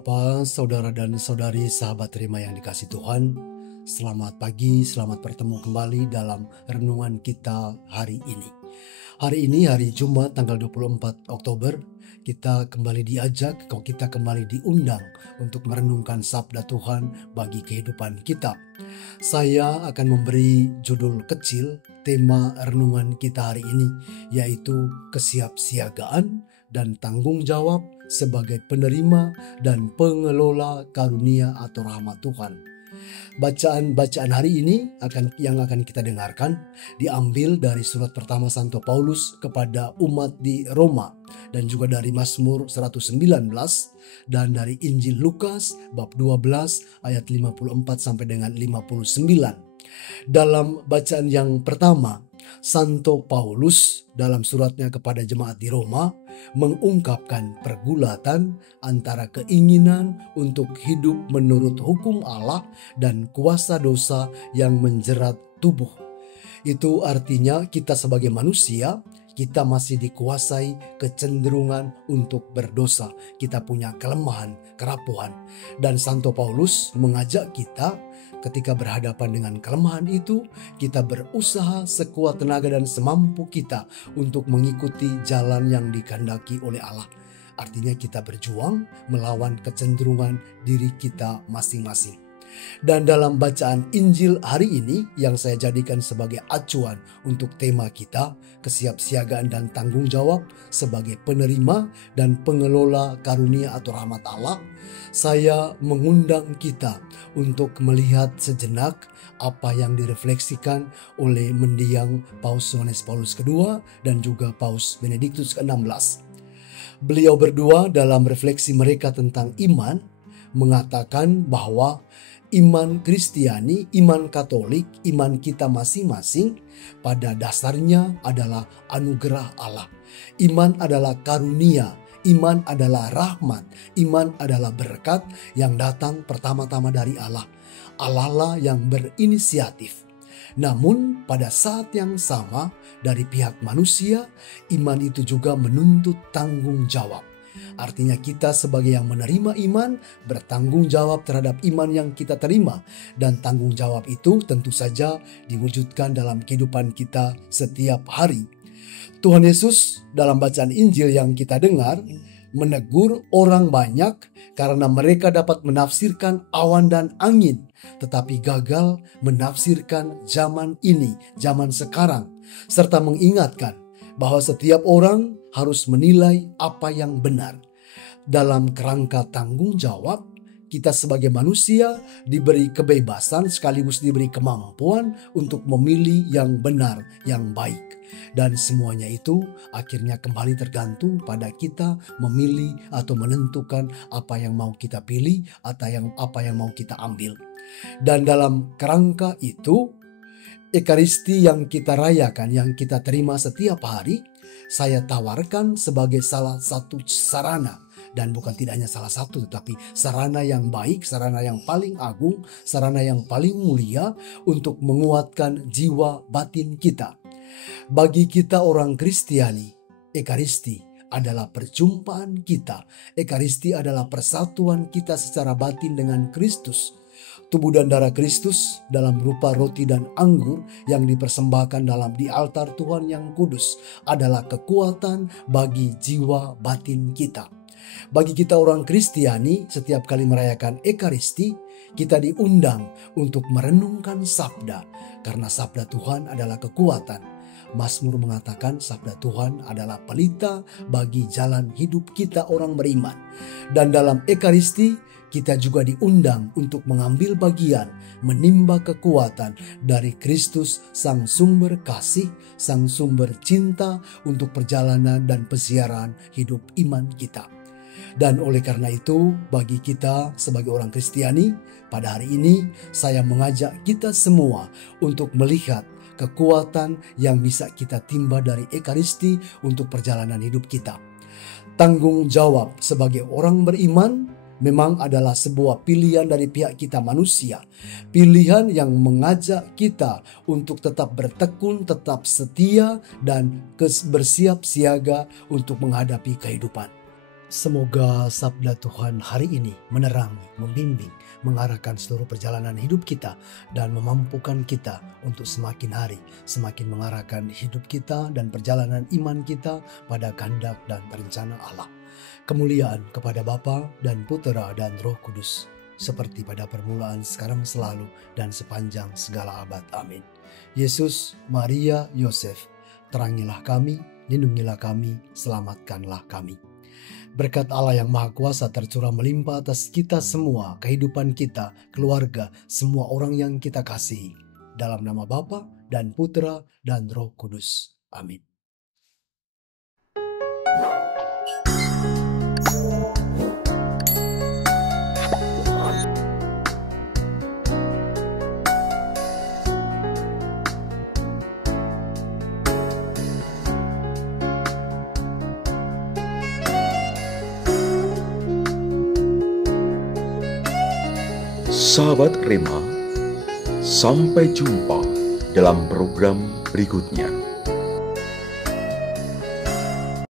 Bapak, saudara dan saudari, sahabat terima yang dikasih Tuhan. Selamat pagi, selamat bertemu kembali dalam renungan kita hari ini. Hari ini hari Jumat tanggal 24 Oktober, kita kembali diundang untuk merenungkan sabda Tuhan bagi kehidupan kita. Saya akan memberi judul kecil tema renungan kita hari ini, yaitu kesiapsiagaan dan tanggung jawab sebagai penerima dan pengelola karunia atau rahmat Tuhan. Bacaan hari ini yang akan kita dengarkan diambil dari surat pertama Santo Paulus kepada umat di Roma, dan juga dari Mazmur 119 dan dari Injil Lukas bab 12 ayat 54 sampai dengan 59. Dalam bacaan yang pertama, Santo Paulus dalam suratnya kepada jemaat di Roma mengungkapkan pergulatan antara keinginan untuk hidup menurut hukum Allah dan kuasa dosa yang menjerat tubuh. Itu artinya kita sebagai manusia, kita masih dikuasai kecenderungan untuk berdosa. Kita punya kelemahan, kerapuhan. Dan Santo Paulus mengajak kita ketika berhadapan dengan kelemahan itu, kita berusaha sekuat tenaga dan semampu kita untuk mengikuti jalan yang dikehendaki oleh Allah. Artinya kita berjuang melawan kecenderungan diri kita masing-masing. Dan dalam bacaan Injil hari ini yang saya jadikan sebagai acuan untuk tema kita, kesiapsiagaan dan tanggung jawab sebagai penerima dan pengelola karunia atau rahmat Allah, saya mengundang kita untuk melihat sejenak apa yang direfleksikan oleh mendiang Paus Yohanes Paulus II dan juga Paus Benediktus ke-16. Beliau berdua dalam refleksi mereka tentang iman mengatakan bahwa iman Kristiani, iman Katolik, iman kita masing-masing pada dasarnya adalah anugerah Allah. Iman adalah karunia, iman adalah rahmat, iman adalah berkat yang datang pertama-tama dari Allah. Allah lah yang berinisiatif. Namun pada saat yang sama dari pihak manusia, iman itu juga menuntut tanggung jawab. Artinya kita sebagai yang menerima iman bertanggung jawab terhadap iman yang kita terima, dan tanggung jawab itu tentu saja diwujudkan dalam kehidupan kita setiap hari. Tuhan Yesus dalam bacaan Injil yang kita dengar menegur orang banyak karena mereka dapat menafsirkan awan dan angin, tetapi gagal menafsirkan zaman ini, zaman sekarang, serta mengingatkan bahwa setiap orang harus menilai apa yang benar. Dalam kerangka tanggung jawab, kita sebagai manusia diberi kebebasan sekaligus diberi kemampuan untuk memilih yang benar, yang baik. Dan semuanya itu akhirnya kembali tergantung pada kita memilih atau menentukan apa yang mau kita pilih atau apa yang mau kita ambil. Dan dalam kerangka itu, Ekaristi yang kita rayakan, yang kita terima setiap hari, saya tawarkan sebagai salah satu sarana. Dan bukan tidak hanya salah satu, tetapi sarana yang baik, sarana yang paling agung, sarana yang paling mulia untuk menguatkan jiwa batin kita. Bagi kita orang Kristiani, Ekaristi adalah perjumpaan kita. Ekaristi adalah persatuan kita secara batin dengan Kristus. Tubuh dan darah Kristus dalam rupa roti dan anggur yang dipersembahkan di altar Tuhan yang kudus adalah kekuatan bagi jiwa batin kita. Bagi kita orang Kristiani, setiap kali merayakan Ekaristi, kita diundang untuk merenungkan sabda, karena sabda Tuhan adalah kekuatan. Mazmur mengatakan sabda Tuhan adalah pelita bagi jalan hidup kita orang beriman. Dan dalam Ekaristi, kita juga diundang untuk mengambil bagian, menimba kekuatan dari Kristus, sang sumber kasih, sang sumber cinta untuk perjalanan dan pesiaran hidup iman kita. Dan oleh karena itu, bagi kita sebagai orang Kristiani, pada hari ini saya mengajak kita semua untuk melihat kekuatan yang bisa kita timba dari Ekaristi untuk perjalanan hidup kita. Tanggung jawab sebagai orang beriman memang adalah sebuah pilihan dari pihak kita manusia. Pilihan yang mengajak kita untuk tetap bertekun, tetap setia, dan bersiap siaga untuk menghadapi kehidupan. Semoga sabda Tuhan hari ini menerangi, membimbing, mengarahkan seluruh perjalanan hidup kita dan memampukan kita untuk semakin hari semakin mengarahkan hidup kita dan perjalanan iman kita pada kehendak dan rencana Allah. Kemuliaan kepada Bapa dan Putera dan Roh Kudus, seperti pada permulaan, sekarang, selalu, dan sepanjang segala abad. Amin. Yesus, Maria, Yosef, terangilah kami, lindungilah kami, selamatkanlah kami. Berkat Allah yang Maha Kuasa tercurah melimpah atas kita semua, kehidupan kita, keluarga, semua orang yang kita kasihi. Dalam nama Bapa dan Putera dan Roh Kudus. Amin. Sahabat Rema, sampai jumpa dalam program berikutnya.